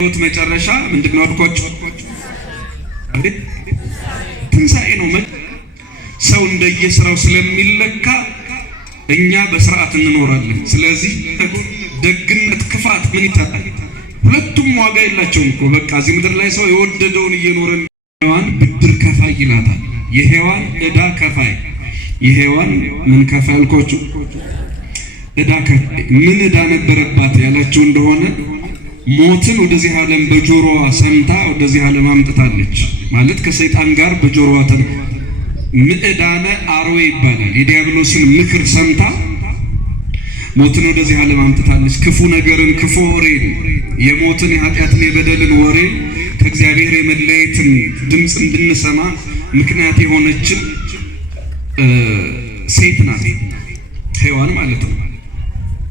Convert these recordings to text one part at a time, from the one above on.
ህይወት መጨረሻ ምንድነው አልኳችሁ? ትንሣኤ ነው። ሰው እንደየስራው ስለሚለካ እኛ በስርዓት እንኖራለን። ስለዚህ ደግነት፣ ክፋት ምን ይታጣል? ሁለቱም ዋጋ የላቸውም እኮ በቃ እዚህ ምድር ላይ ሰው የወደደውን እየኖረ ሔዋን ብድር ከፋይ ይላታል። የሔዋን ዕዳ ከፋይ። የሔዋን ምን ከፋይ አልኳችሁ? ዕዳ ከፋይ። ምን ዕዳ ነበረባት ያላችሁ እንደሆነ ሞትን ወደዚህ ዓለም በጆሮዋ ሰምታ ወደዚህ ዓለም አምጥታለች ማለት ከሰይጣን ጋር በጆሮዋ ምዕዳነ አርዌ ይባላል። የዲያብሎስን ምክር ሰምታ ሞትን ወደዚህ ዓለም አምጥታለች። ክፉ ነገርን፣ ክፉ ወሬን፣ የሞትን፣ የኃጢአትን፣ የበደልን ወሬ ከእግዚአብሔር የመለየትን ድምፅ እንድንሰማ ምክንያት የሆነችን ሴት ናት ሔዋን ማለት ነው።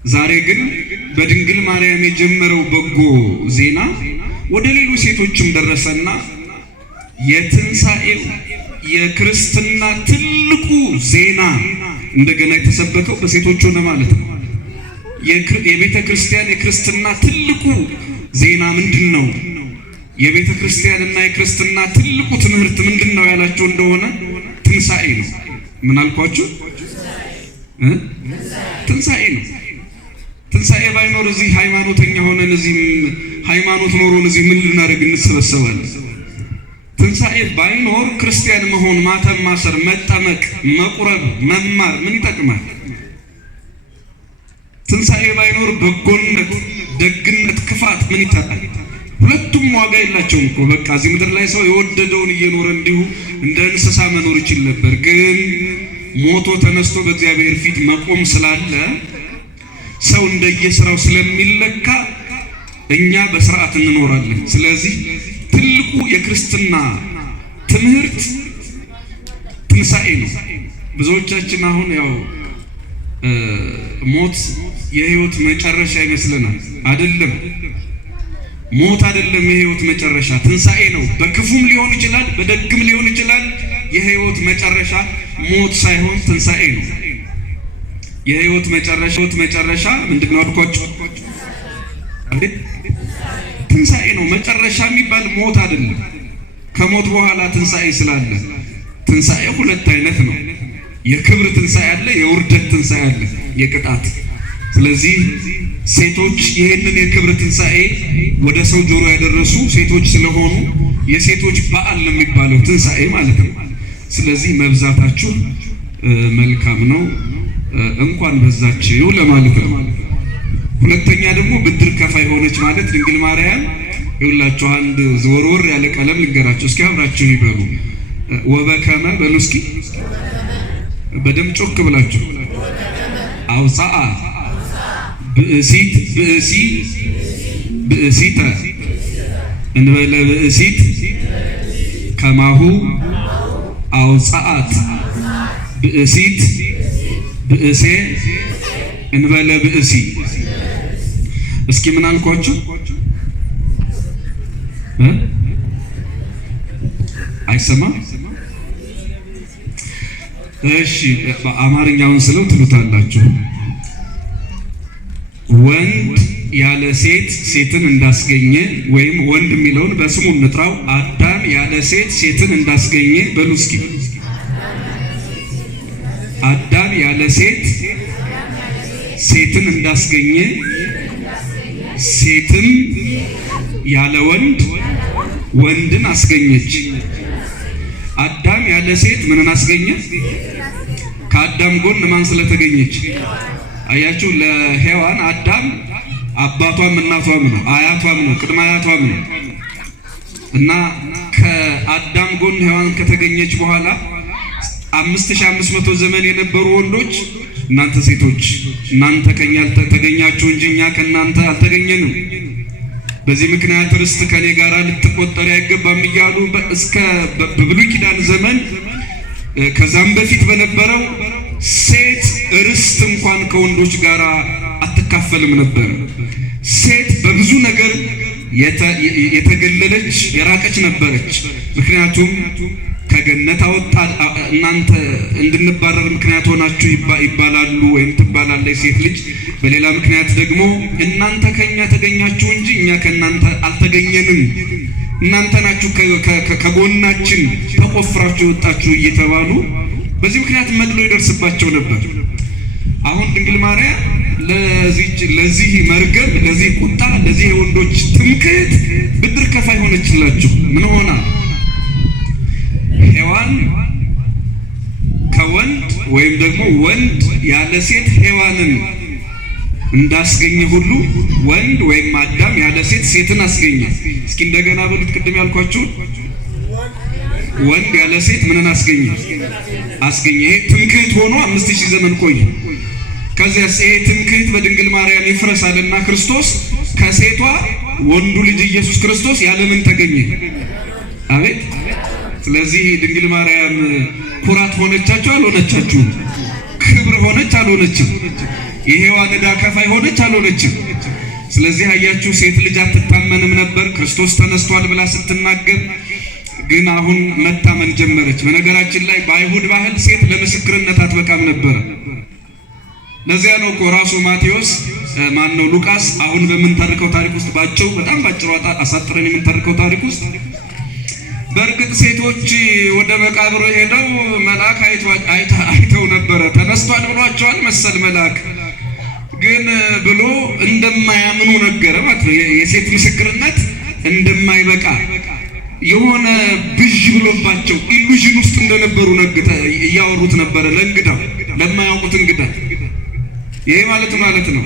ዛሬ ግን በድንግል ማርያም የጀመረው በጎ ዜና ወደ ሌሎች ሴቶችም ደረሰና የትንሣኤው የክርስትና ትልቁ ዜና እንደገና የተሰበከው በሴቶች ሆነ ማለት ነው። የቤተ ክርስቲያን የክርስትና ትልቁ ዜና ምንድነው? የቤተ ክርስቲያንና የክርስትና ትልቁ ትምህርት ምንድነው ያላችሁ እንደሆነ ትንሣኤ ነው። ምን አልኳችሁ? ትንሣኤ ነው። ትንሣኤ ባይኖር እዚህ ሃይማኖተኛ ሆነን እዚህ ሃይማኖት ኖሮን እዚህ ምን ልናደርግ እንሰበሰባለን? ትንሣኤ ባይኖር ክርስቲያን መሆን፣ ማተም ማሰር፣ መጠመቅ፣ መቁረብ፣ መማር ምን ይጠቅማል? ትንሣኤ ባይኖር በጎነት፣ ደግነት፣ ክፋት ምን ይታጣል? ሁለቱም ዋጋ የላቸውም እኮ በቃ እዚህ ምድር ላይ ሰው የወደደውን እየኖረ እንዲሁ እንደ እንስሳ መኖር ይችል ነበር። ግን ሞቶ ተነስቶ በእግዚአብሔር ፊት መቆም ስላለ ሰው እንደየስራው ስለሚለካ እኛ በስርዓት እንኖራለን። ስለዚህ ትልቁ የክርስትና ትምህርት ትንሣኤ ነው። ብዙዎቻችን አሁን ያው ሞት የህይወት መጨረሻ ይመስለናል። አይደለም። ሞት አይደለም የህይወት መጨረሻ፣ ትንሣኤ ነው። በክፉም ሊሆን ይችላል፣ በደግም ሊሆን ይችላል። የህይወት መጨረሻ ሞት ሳይሆን ትንሣኤ ነው። የህይወት መጨረሻ ምንድነው አልኳችሁ? ትንሣኤ ነው። መጨረሻ የሚባል ሞት አይደለም። ከሞት በኋላ ትንሣኤ ስላለ ትንሣኤ ሁለት አይነት ነው። የክብር ትንሣኤ አለ፣ የውርደት ትንሣኤ አለ፣ የቅጣት። ስለዚህ ሴቶች ይህንን የክብር ትንሣኤ ወደ ሰው ጆሮ ያደረሱ ሴቶች ስለሆኑ የሴቶች በዓል ነው የሚባለው ትንሣኤ ማለት ነው። ስለዚህ መብዛታችሁ መልካም ነው፣ እንኳን በዛችሁ ለማለት ነው። ሁለተኛ ደግሞ ብድር ከፋይ ሆነች ማለት ድንግል ማርያም ይውላችሁ አንድ ዘወርወር ያለ ቀለም ልንገራችሁ እስኪ አብራችሁ ይበሉ። ወበከመ በሉ እስኪ በደም ጮክ ብላችሁ አውፃአ ብእሲት ብእሲ ብእሲተ እንበለ ብእሲት ከማሁ አውፃአት ብእሲት ብእሴ እንበለ ብእሲ። እስኪ ምን አልኳችሁ? አይሰማም? እሺ አማርኛውን ስለው ትሉታላችሁ። ወንድ ያለ ሴት ሴትን እንዳስገኘ ወይም ወንድ የሚለውን በስሙ እንጥራው። አዳም ያለ ሴት ሴትን እንዳስገኘ በሉ እስኪ። አዳም ያለ ሴት ሴትን እንዳስገኘ ሴትም ያለ ወንድ ወንድን አስገኘች። አዳም ያለ ሴት ምንን አስገኘ? ከአዳም ጎን ማን ስለተገኘች? አያችሁ፣ ለሔዋን አዳም አባቷም እናቷም ነው፣ አያቷም ነው፣ ቅድመ አያቷም ነው። እና ከአዳም ጎን ሔዋን ከተገኘች በኋላ 5500 ዘመን የነበሩ ወንዶች እናንተ ሴቶች እናንተ ከኛ ተገኛችሁ እንጂ እኛ ከናንተ አልተገኘንም፣ በዚህ ምክንያት ርስት ከኔ ጋር ልትቆጠር አይገባም እያሉ እስከ በብሉይ ኪዳን ዘመን ከዛም በፊት በነበረው ሴት ርስት እንኳን ከወንዶች ጋር አትካፈልም ነበር። ሴት በብዙ ነገር የተገለለች የራቀች ነበረች። ምክንያቱም ከገነት አወጣ እናንተ እንድንባረር ምክንያት ሆናችሁ ይባላሉ ወይም ትባላለች ሴት ልጅ። በሌላ ምክንያት ደግሞ እናንተ ከኛ ተገኛችሁ እንጂ እኛ ከእናንተ አልተገኘንም፣ እናንተ ናችሁ ከጎናችን ተቆፍራችሁ ወጣችሁ እየተባሉ በዚህ ምክንያት መድሎ ይደርስባቸው ነበር። አሁን ድንግል ማርያም ለዚህ መርገም፣ ለዚህ ቁጣ፣ ለዚህ የወንዶች ትምክህት ብድር ከፋይ ሆነችላችሁ። ምን ሆና? ሔዋን ከወንድ ወይም ደግሞ ወንድ ያለ ሴት ሔዋንን እንዳስገኘ ሁሉ ወንድ ወይም አዳም ያለ ሴት ሴትን አስገኘ። እስኪ እንደገና በሉት። ቅድም ያልኳችሁ ወንድ ያለ ሴት ምንን አስገኘ? አስገኘ። ይሄ ትምክህት ሆኖ 5000 ዘመን ቆየ። ከዚያስ ይሄ ትምክህት በድንግል ማርያም ይፍረሳልና ክርስቶስ ከሴቷ ወንዱ ልጅ ኢየሱስ ክርስቶስ ያለምን ተገኘ? አቤት! ስለዚህ ድንግል ማርያም ኩራት ሆነቻችሁ አልሆነቻችሁ? ክብር ሆነች አልሆነችም? የሔዋን ዕዳ ከፋይ ሆነች አልሆነችም? ስለዚህ አያችሁ፣ ሴት ልጅ አትታመንም ነበር ክርስቶስ ተነስቷል ብላ ስትናገር፣ ግን አሁን መታመን ጀመረች። በነገራችን ላይ በአይሁድ ባህል ሴት ለምስክርነት አትበቃም ነበር። ለዚያ ነው እኮ ራሱ ማቴዎስ ማነው ሉቃስ አሁን በምንተርከው ታሪክ ውስጥ በጣም ባጭሩ አሳጥረን የምንተርከው ታሪክ ውስጥ በእርግጥ ሴቶች ወደ መቃብሩ ሄደው መልአክ አይተው ነበረ፣ ተነስቷል ብሏቸዋል መሰል መልአክ ግን ብሎ እንደማያምኑ ነገረ ማለት ነው። የሴት ምስክርነት እንደማይበቃ የሆነ ብዥ ብሎባቸው ኢሉዥን ውስጥ እንደነበሩ እያወሩት ነበረ ለእንግዳ ለማያውቁት እንግዳ። ይሄ ማለት ነው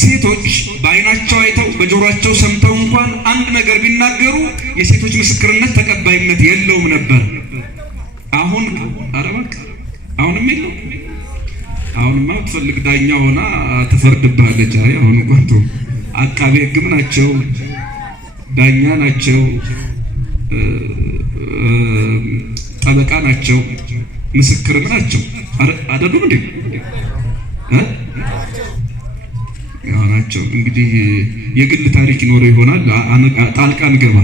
ሴቶች በአይናቸው አይተው በጆሮአቸው ሰምተው እንኳን አንድ ነገር ቢናገሩ የሴቶች ምስክርነት ተቀባይነት የለውም ነበር። አሁን አረባክ አሁንም የለው። አሁንማ ትፈልግ ዳኛ ሆና ትፈርድብሃለች። አይ አሁን እንኳን አቃቤ ሕግም ናቸው፣ ዳኛ ናቸው፣ ጠበቃ ናቸው፣ ምስክርም ናቸው። አይደሉም እንዴ? ያው ናቸው። እንግዲህ የግል ታሪክ ይኖረው ይሆናል። ጣልቃ እንገባ።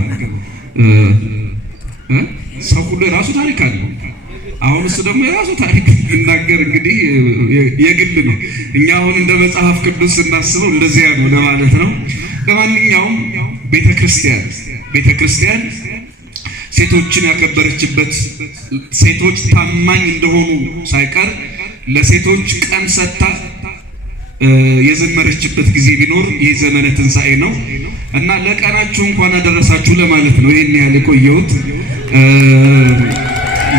ሰው ሁሉ የራሱ ታሪክ አለው። አሁን እሱ ደግሞ የራሱ ታሪክ ይናገር። እንግዲህ የግል ነው። እኛ አሁን እንደ መጽሐፍ ቅዱስ እናስበው እንደዚያ ነው ለማለት ነው። ለማንኛውም ቤተክርስቲያን ሴቶችን ያከበረችበት፣ ሴቶች ታማኝ እንደሆኑ ሳይቀር ለሴቶች ቀን ሰጥታ የዘመረችበት ጊዜ ቢኖር ይህ ዘመነ ትንሣኤ ነው እና ለቀናችሁ እንኳን አደረሳችሁ ለማለት ነው ይሄን ያህል የቆየሁት።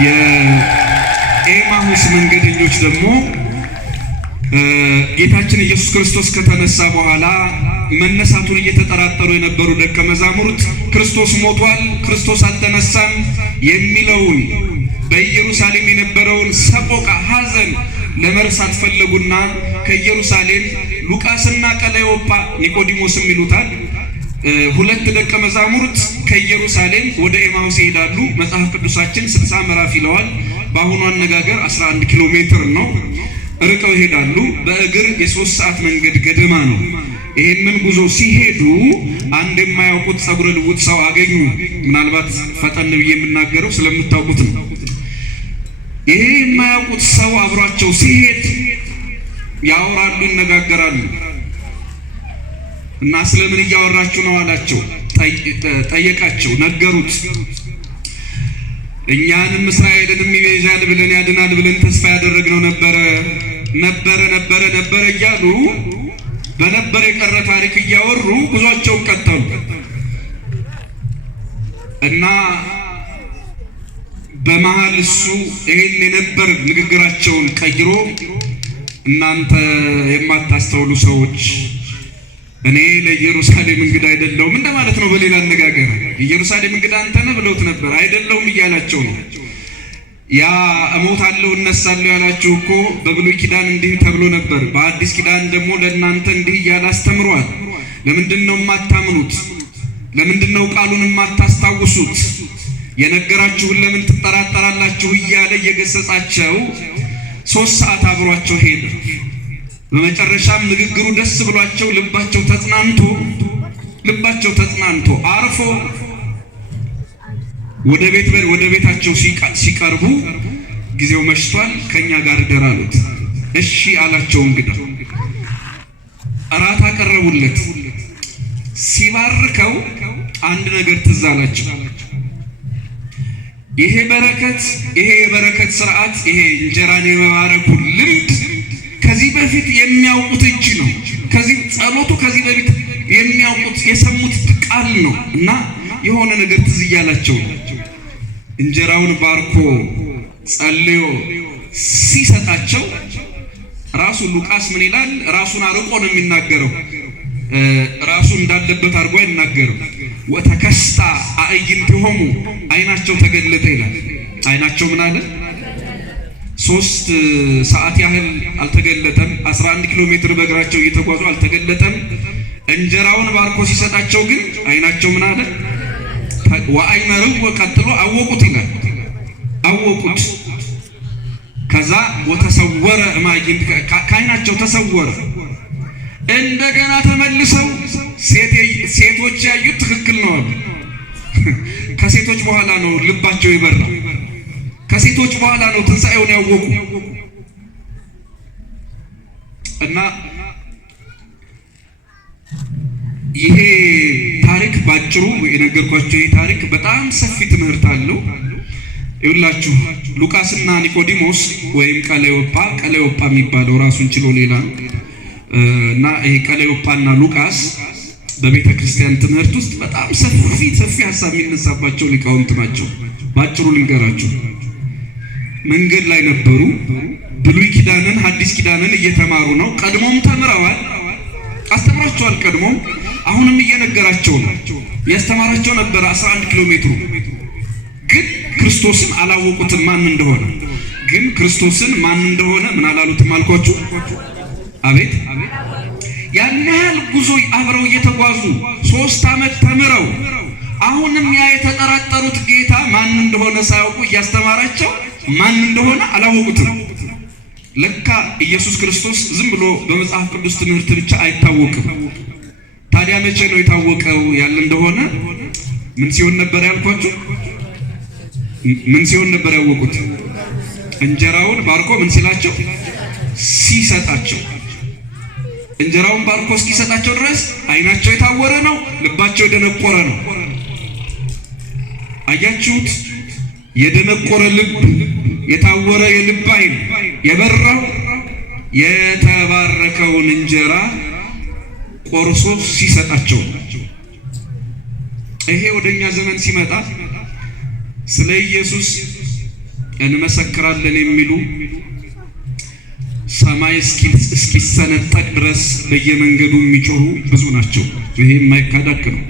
የኤማሁስ መንገደኞች ደግሞ ጌታችን ኢየሱስ ክርስቶስ ከተነሳ በኋላ መነሳቱን እየተጠራጠሩ የነበሩ ደቀ መዛሙርት ክርስቶስ ሞቷል፣ ክርስቶስ አልተነሳም የሚለውን በኢየሩሳሌም የነበረውን ሰቆቃ ሐዘን ለመርሳት ፈለጉና ከኢየሩሳሌም ሉቃስና ቀለዮጳ ኒቆዲሞስም ይሉታል ሁለት ደቀ መዛሙርት ከኢየሩሳሌም ወደ ኤማሁስ ይሄዳሉ። መጽሐፍ ቅዱሳችን 60 ምዕራፍ ይለዋል። በአሁኑ አነጋገር 11 ኪሎ ሜትር ነው። ርቀው ይሄዳሉ። በእግር የ3 ሰዓት መንገድ ገደማ ነው። ይሄንን ጉዞ ሲሄዱ አንድ የማያውቁት ጸጉረ ልውጥ ሰው አገኙ። ምናልባት ፈጠን ብዬ የምናገረው ስለምታውቁት ነው። ይሄ የማያውቁት ሰው አብሯቸው ሲሄድ ያወራሉ፣ ይነጋገራሉ እና ስለምን እያወራችሁ ነው አላቸው። ጠየቃቸው፣ ነገሩት። እኛንም እስራኤልንም ይቤዣል ብለን ያድናል ብለን ተስፋ ያደረግነው ነበረ እያሉ በነበረ የቀረ ታሪክ እያወሩ ጉዟቸውን ቀጠሉ እና በመሃል እሱ ይሄን የነበር ንግግራቸውን ቀይሮ እናንተ የማታስተውሉ ሰዎች እኔ ለኢየሩሳሌም እንግዳ አይደለሁም እንደማለት ነው። በሌላ አነጋገር ኢየሩሳሌም እንግዳ አንተ ነህ ብለውት ነበር። አይደለሁም እያላቸው ነው። ያ እሞታለሁ እነሳለሁ ያላችሁ እኮ በብሉይ ኪዳን እንዲህ ተብሎ ነበር፣ በአዲስ ኪዳን ደግሞ ለእናንተ እንዲህ እያለ አስተምሯል። ለምንድን ነው የማታምኑት? ለምንድን ነው ቃሉን የማታስታውሱት? የነገራችሁን ለምን ትጠራጠራላችሁ? እያለ እየገሰጻቸው 3 ሰዓት አብሯቸው ሄደ። በመጨረሻም ንግግሩ ደስ ብሏቸው ልባቸው ተጽናንቶ አርፎ ወደ ቤታቸው ሲቀርቡ ጊዜው መሽቷል፣ ከኛ ጋር እደር አሉት። እሺ አላቸው። እንግዳ እራት አቀረቡለት። ሲባርከው አንድ ነገር ትዝ አላቸው። ይሄ የበረከት ስርዓት፣ ይሄ እንጀራን የመባረኩ ልምድ ከዚህ በፊት የሚያውቁት እጅ ነው። ጸሎቱ ከዚህ በፊት የሚያውቁት የሰሙት ቃል ነው እና የሆነ ነገር ትዝ እያላቸው እንጀራውን ባርኮ ጸልዮ ሲሰጣቸው ራሱ ሉቃስ ምን ይላል? ራሱን አርቆ ነው የሚናገረው። ራሱ እንዳለበት አድርጎ አይናገርም። ወተከስታ አዕይንቲሆሙ አይናቸው ተገለጠ ይላል። አይናቸው ምን አለ? 3 ሰዓት ያህል አልተገለጠም። 11 ኪሎ ሜትር በእግራቸው እየተጓዙ አልተገለጠም። እንጀራውን ባርኮ ሲሰጣቸው ግን አይናቸው ምን አለ? ወአይመርው ቀጥሎ አወቁት ይላል። አወቁት። ከዛ ወተሰወረ እማይንት ከአይናቸው ተሰወረ። እንደገና ተመልሰው ሴቶች ያዩት ትክክል ነው አሉ። ከሴቶች በኋላ ነው ልባቸው ይበራ። ከሴቶች በኋላ ነው ትንሣኤውን ያወቁ እና ይሄ ታሪክ ባጭሩ የነገርኳችሁ ይሄ ታሪክ በጣም ሰፊ ትምህርት አለው። ይኸውላችሁ ሉቃስና ኒቆዲሞስ ወይም ቀለዮጳ የሚባለው ራሱን ችሎ ሌላ ነው እና ይሄ ቀለዮጳና ሉቃስ በቤተ ክርስቲያን ትምህርት ውስጥ በጣም ሰፊ ሐሳብ የሚነሳባቸው ሊቃውንት ናቸው። ባጭሩ ልንገራችሁ። መንገድ ላይ ነበሩ። ብሉይ ኪዳንን ሐዲስ ኪዳንን እየተማሩ ነው። ቀድሞም ተምረዋል፣ አስተምሯቸዋል። ቀድሞም አሁንም እየነገራቸው ነው። ያስተማራቸው ነበር 11 ኪሎ ሜትሩ። ግን ክርስቶስን አላወቁትም ማን እንደሆነ። ግን ክርስቶስን ማን እንደሆነ ምን አላሉትም አልኳችሁ? አቤት ያን ያህል ጉዞ አብረው እየተጓዙ 3 ዓመት ተምረው አሁንም ያ የተጠራጠሩት ጌታ ማን እንደሆነ ሳያውቁ እያስተማራቸው ማን እንደሆነ አላወቁትም። ለካ ኢየሱስ ክርስቶስ ዝም ብሎ በመጽሐፍ ቅዱስ ትምህርት ብቻ አይታወቅም። ታዲያ መቼ ነው የታወቀው ያለ እንደሆነ ምን ሲሆን ነበር ያልኳችሁ? ምን ሲሆን ነበር ያወቁት? እንጀራውን ባርኮ ምን ሲላቸው ሲሰጣቸው። እንጀራውን ባርኮ እስኪሰጣቸው ድረስ አይናቸው የታወረ ነው፣ ልባቸው የደነቆረ ነው። አያችሁት? የደነቆረ ልብ፣ የታወረ የልብ አይን የበራው የተባረከውን እንጀራ ቆርሶ ሲሰጣቸው። ይሄ ወደኛ ዘመን ሲመጣ ስለ ኢየሱስ እንመሰክራለን የሚሉ ሰማይ እስኪሰነጠቅ ድረስ በየመንገዱ የሚጮሁ ብዙ ናቸው። ይሄ የማይካዳክ ነው።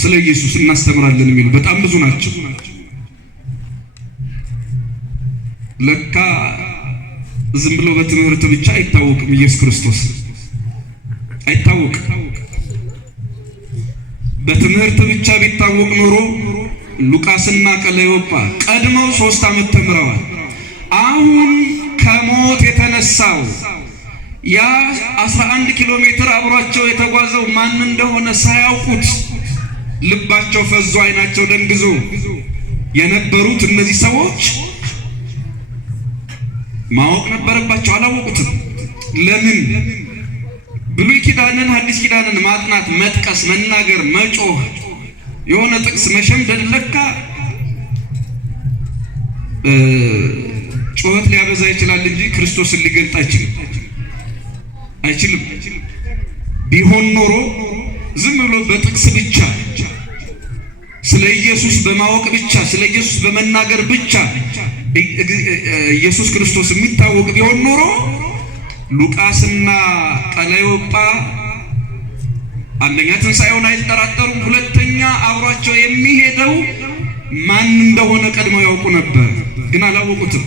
ስለ ኢየሱስ እናስተምራለን የሚሉ በጣም ብዙ ናቸው። ለካ ዝም ብሎ በትምህርት ብቻ አይታወቅም። ኢየሱስ ክርስቶስ አይታወቅም። በትምህርት ብቻ ቢታወቅ ኖሮ ሉቃስና ቀለዮጳ ቀድመው 3 ዓመት ተምረዋል። አሁን ከሞት የተነሳው ያ 11 ኪሎ ሜትር አብሯቸው የተጓዘው ማን እንደሆነ ሳያውቁት ልባቸው ፈዞ አይናቸው ደንግዞ የነበሩት እነዚህ ሰዎች ማወቅ ነበረባቸው። አላወቁትም። ለምን? ብሉይ ኪዳንን ሐዲስ ኪዳንን ማጥናት፣ መጥቀስ፣ መናገር፣ መጮህ፣ የሆነ ጥቅስ መሸምደድ ለካ ጩኸት ሊያበዛ ይችላል እንጂ ክርስቶስን ሊገልጥ አይችልም። ቢሆን ኖሮ ዝም ብሎ በጥቅስ ብቻ ስለ ኢየሱስ በማወቅ ብቻ ስለ ኢየሱስ በመናገር ብቻ ኢየሱስ ክርስቶስ የሚታወቅ ቢሆን ኖሮ ሉቃስና ቀለዮጳ አንደኛ ትንሣኤውን አይጠራጠሩም፣ ሁለተኛ አብሯቸው የሚሄደው ማን እንደሆነ ቀድመው ያውቁ ነበር። ግን አላወቁትም።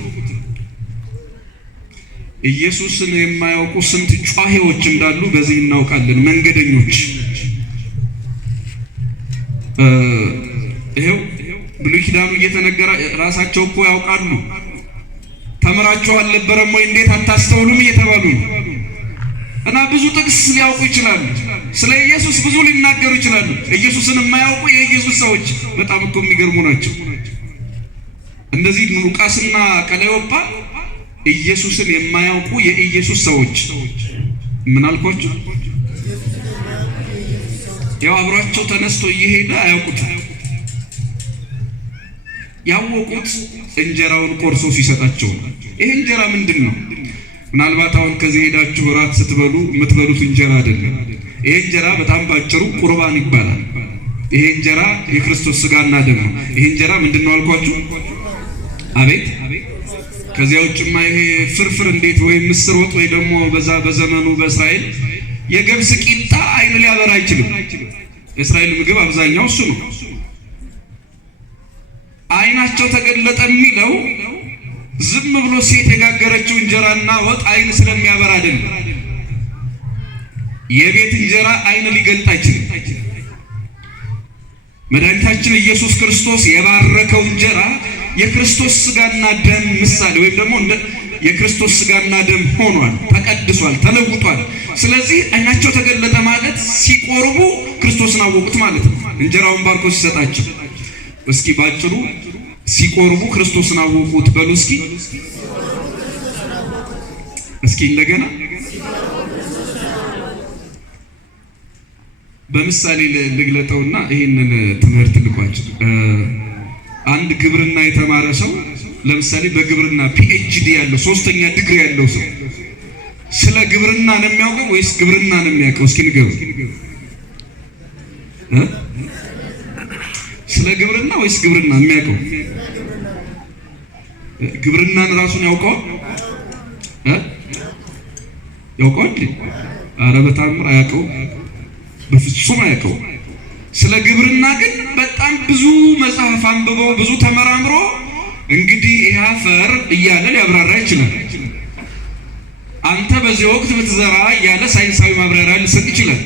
ኢየሱስን የማያውቁ ስንት ጯሄዎች እንዳሉ በዚህ እናውቃለን። መንገደኞች። ይሄው ብሉይ ኪዳኑ እየተነገረ ራሳቸው እኮ ያውቃሉ። ተምራችሁ አልነበረም ወይ እንዴት አታስተውሉም እየተባሉ ነው። እና ብዙ ጥቅስ ሊያውቁ ይችላሉ። ስለ ኢየሱስ ብዙ ሊናገሩ ይችላሉ። ኢየሱስን የማያውቁ የኢየሱስ ሰዎች በጣም እኮ የሚገርሙ ናቸው። እንደዚህ ሉቃስና ቀለዮጳ ኢየሱስን የማያውቁ የኢየሱስ ሰዎች ምን አልኳቸው? ያው አብሯቸው ተነስቶ እየሄደ አያውቁት። ያወቁት እንጀራውን ቆርሶ ሲሰጣቸው ነው። ይሄ እንጀራ ምንድነው? ምናልባት አሁን ከዚህ ሄዳችሁ እራት ስትበሉ የምትበሉት እንጀራ አይደለም። ይሄ እንጀራ በጣም ባጭሩ ቁርባን ይባላል። ይሄ እንጀራ የክርስቶስ ሥጋና ደም ነው። ይሄ እንጀራ ምንድነው አልኳችሁ? አቤት ከዚያ ውጭማ ይሄ ፍርፍር እንዴት ወይ ምስር ወጥ ወይ ደግሞ በዛ በዘመኑ በእስራኤል የገብስ ቂጣ አይን ሊያበራ አይችልም። የእስራኤል ምግብ አብዛኛው እሱ ነው። አይናቸው ተገለጠ የሚለው ዝም ብሎ ሴት የጋገረችው እንጀራና ወጥ አይን ስለሚያበራ አይደለም። የቤት እንጀራ አይን ሊገልጥ አይችልም። መድኃኒታችን ኢየሱስ ክርስቶስ የባረከው እንጀራ የክርስቶስ ሥጋና ደም ምሳሌ ወይም ደግሞ የክርስቶስ ሥጋና ደም ሆኗል፣ ተቀድሷል፣ ተለውጧል። ስለዚህ አይናቸው ተገለጠ ማለት ሲቆርቡ ክርስቶስን አወቁት ማለት ነው። እንጀራውን ባርኮ ሲሰጣቸው እስኪ ባጭሩ ሲቆርቡ ክርስቶስን አወቁት በሉ እስኪ እንደገና በምሳሌ ልግለጠውና ይሄንን ትምህርት ልቋጭ። አንድ ግብርና የተማረ ሰው ለምሳሌ በግብርና ፒኤችዲ ያለው 3ኛ ዲግሪ ያለው ሰው ስለ ግብርና ነው የሚያውቀው ወይስ ግብርና ነው የሚያውቀው? እስኪ ንገሩ። ስለ ግብርና ወይስ ግብርና የሚያውቀው? ግብርናን ራሱን ያውቀዋል? ያውቀዋል? ኧረ በታምር አያውቀው፣ በፍጹም አያውቀው። ስለ ግብርና ግን በጣም ብዙ መጽሐፍ አንብቦ ብዙ ተመራምሮ እንግዲህ ይሄ አፈር እያለ ሊያብራራ ይችላል። አንተ በዚህ ወቅት ብትዘራ እያለ ሳይንሳዊ ማብራሪያ ሊሰጥ ይችላል።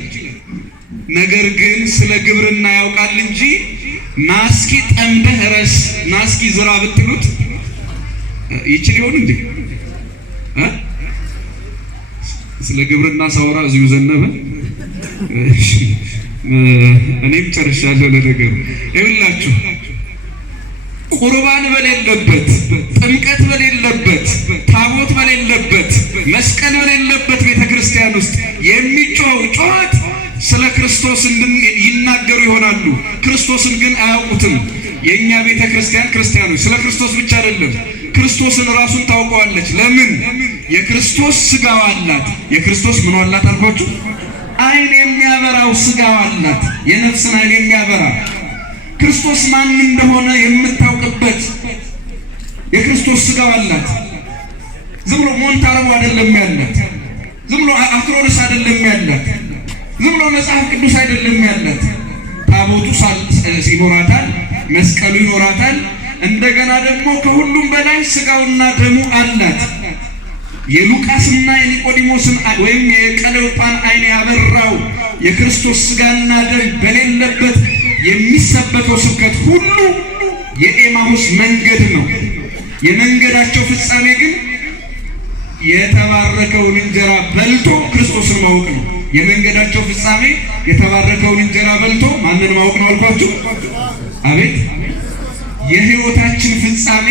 ነገር ግን ስለ ግብርና ያውቃል እንጂ ናስኪ ጠምደህ ረስ ናስኪ ዝራ ብትሉት ይችል ይሆን እንዴ? ስለ ግብርና ሳወራ እዚሁ ዘነበ። እኔም ጨርሻለሁ። ለነገሩ ይኸውላችሁ ቁርባን በሌለበት፣ ጥምቀት በሌለበት፣ ታቦት በሌለበት፣ መስቀል በሌለበት ቤተክርስቲያን ውስጥ የሚጮህ ጩኸት ስለ ክርስቶስ ይናገሩ ይሆናሉ። ክርስቶስን ግን አያውቁትም። የኛ ቤተክርስቲያን ክርስቲያኖች ስለ ክርስቶስ ብቻ አይደለም ክርስቶስን ራሱን ታውቀዋለች። ለምን? የክርስቶስ ሥጋው አላት። የክርስቶስ ምን አላት አልኳችሁ? አይን የሚያበራው ሥጋው አላት። የነፍስን አይን የሚያበራ ክርስቶስ ማን እንደሆነ የምታውቅበት የክርስቶስ ሥጋው አላት። ዝም ብሎ ሞንታርቦ አይደለም ያላት። ዝም ብሎ አክሮንስ አይደለም ያላት። ዝም ብሎ መጽሐፍ ቅዱስ አይደለም ያላት። ታቦቱ ይኖራታል፣ መስቀሉ ይኖራታል። እንደገና ደግሞ ከሁሉም በላይ ሥጋውና ደሙ አላት። የሉቃስና የኒቆዲሞስን ወይም የቀለዮጳን አይን ያበራው የክርስቶስ ሥጋና ደም በሌለበት የሚሰበከው ስብከት ሁሉ የኤማሁስ መንገድ ነው። የመንገዳቸው ፍጻሜ ግን የተባረከውን እንጀራ በልቶ ክርስቶስን ማወቅ ነው። የመንገዳቸው ፍጻሜ የተባረከውን እንጀራ በልቶ ማንን ማወቅ ነው አልኳችሁ? አቤት! የሕይወታችን ፍጻሜ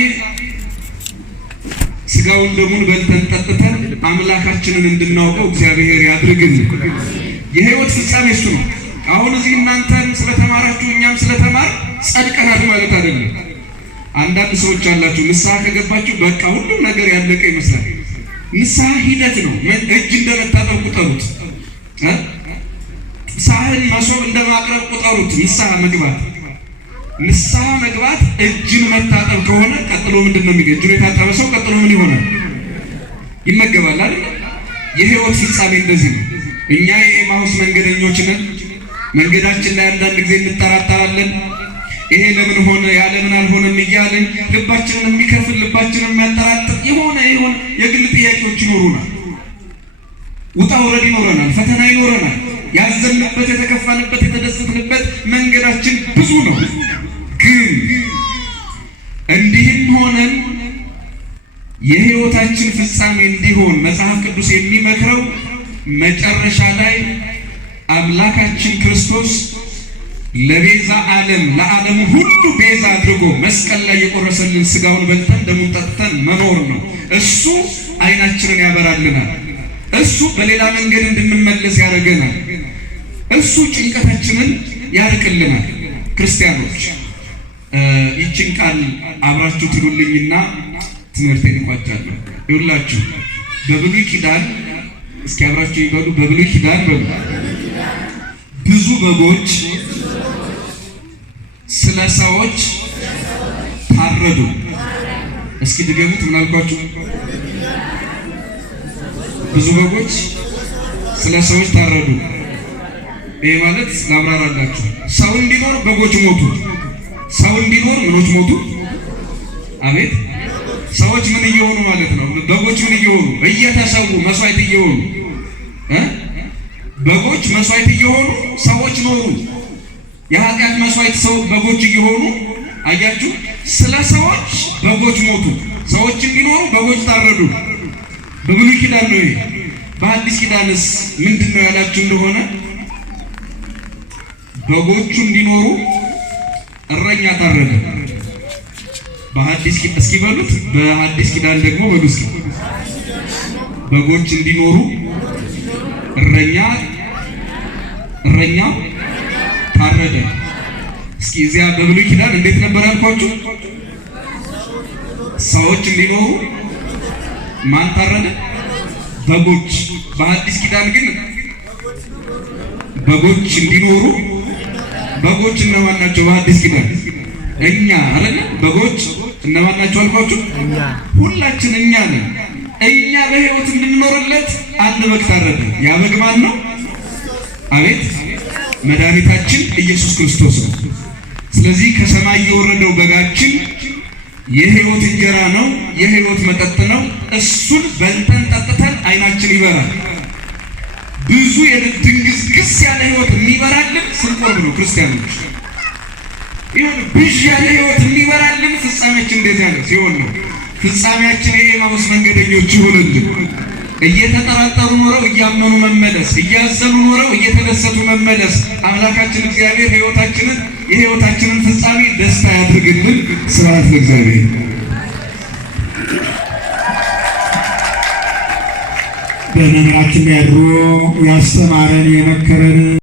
ሥጋውን ደሙን በልተን ጠጥተን አምላካችንን እንድናውቀው እግዚአብሔር ያድርግልን። የሕይወት ፍጻሜ እሱ ነው። አሁን እዚህ እናንተን ስለተማራችሁ እኛም ስለተማር ጸድቀናል ማለት አይደለም። አንዳንድ ሰዎች አላችሁ ንስሐ ከገባችሁ በቃ ሁሉም ነገር ያለቀ ይመስላል። ንስሐ ሂደት ነው። እጅ እንደመታጠብ ቁጠሩት። ሳህን መሶብ እንደማቅረብ ቁጠሩት። ንስሐ መግባት እጅን መታጠብ ከሆነ ቀጥሎ ምንድነው የሚገኝ? እጁን የታጠበ ሰው ቀጥሎ ምን ይሆናል? ይመገባል አይደል? የሕይወት ፍጻሜ እንደዚህ ነው። እኛ የኤማሁስ መንገደኞች ነን። መንገዳችን ላይ አንዳንድ ጊዜ እንጠራጠራለን። ይሄ ለምን ሆነ ያ ለምን አልሆነም እያልን ልባችንን የሚከፍል ልባችንን የሚያጠራጥር የሆነ የግል ጥያቄዎች ይኖሩናል። ውጣ ውረድ ይኖረናል። ፈተና ይኖረናል። ያዘንበት፣ የተከፋንበት፣ የተደሰትንበት መንገዳችን ብዙ ነው። ግን እንዲህም ሆነን የሕይወታችን ፍጻሜ እንዲሆን መጽሐፍ ቅዱስ የሚመክረው መጨረሻ ላይ አምላካችን ክርስቶስ ለቤዛ ዓለም ለዓለም ሁሉ ቤዛ አድርጎ መስቀል ላይ የቆረሰልን ስጋውን በልተን ደሙን ጠጥተን መኖር ነው። እሱ አይናችንን ያበራልናል። እሱ በሌላ መንገድ እንድንመለስ ያደርገናል። እሱ ጭንቀታችንን ያርቅልናል። ክርስቲያኖች ይህችን ቃል አብራችሁ ትሉልኝና ትምህርቴን እቋጫለሁ። ይኸውላችሁ በብሉይ ኪዳን እስኪ አብራችሁ ይበሉ። በብሉይ ኪዳን በሉ ብዙ በጎች ስለ ሰዎች ታረዱ። እስኪ ድገሙት። ምን አልኳችሁ? ብዙ በጎች ስለ ሰዎች ታረዱ። ይሄ ማለት ላብራራላችሁ። ሰው እንዲኖር በጎች ሞቱ። ሰው እንዲኖር ምኖች ሞቱ? አቤት ሰዎች ምን እየሆኑ ማለት ነው? በጎች ምን እየሆኑ? እየተሰዉ መስዋዕት እየሆኑ በጎች መስዋዕት እየሆኑ ሰዎች ኖሩ። የኃጢአት መስዋዕት ሰው በጎች እየሆኑ አያችሁ። ስለ ሰዎች በጎች ሞቱ። ሰዎች እንዲኖሩ በጎች ታረዱ። በብሉይ ኪዳን ነው ይሄ። በአዲስ ኪዳንስ ምንድነው ያላችሁ እንደሆነ በጎቹ እንዲኖሩ እረኛ ታረደ። በሐዲስ ኪዳን እስኪ በሉት። በሐዲስ ኪዳን ደግሞ በሉ እስኪ በጎች እንዲኖሩ እረኛ ታረደ። እስኪ እዚያ በብሉይ ኪዳን እንዴት ነበር ያልኳችሁ? ሰዎች እንዲኖሩ ማን ታረደ? በጎች። በሐዲስ ኪዳን ግን በጎች እንዲኖሩ በጎች እነማን ናቸው? በሐዲስ ኪዳን እኛ አይደል? በጎች እነማን ናቸው አልኳችሁ? ሁላችን እኛ ነን። እኛ በሕይወት እንድንኖርለት አንድ በግ ታረደ። ያ በግ ማን ነው? አቤት መድኃኒታችን ኢየሱስ ክርስቶስ ነው። ስለዚህ ከሰማይ የወረደው በጋችን የሕይወት እንጀራ ነው፣ የሕይወት መጠጥ ነው። እሱን በልተን ጠጥተን አይናችን ይበራል። ብዙ የድንግዝግዝ ያለ ሕይወት የሚበራልን ስንቆርብ ነው። ክርስቲያኖች ይሁን ብዥ ያለ ሕይወት የሚበራልን ፍጻሜያችን እንደዚያ ነው ሲሆን ነው። ፍጻሜያችን የኤማሁስ መንገደኞች ይሆንልን። እየተጠራጠሩ ኖረው እያመኑ መመለስ፣ እያዘኑ ኖረው እየተደሰቱ መመለስ። አምላካችን እግዚአብሔር የሕይወታችንን ፍጻሜ ደስታ ያድርግልን። ስብሐት ለእግዚአብሔር። በመምህራችን ያድሮ ያስተማረን የመከረን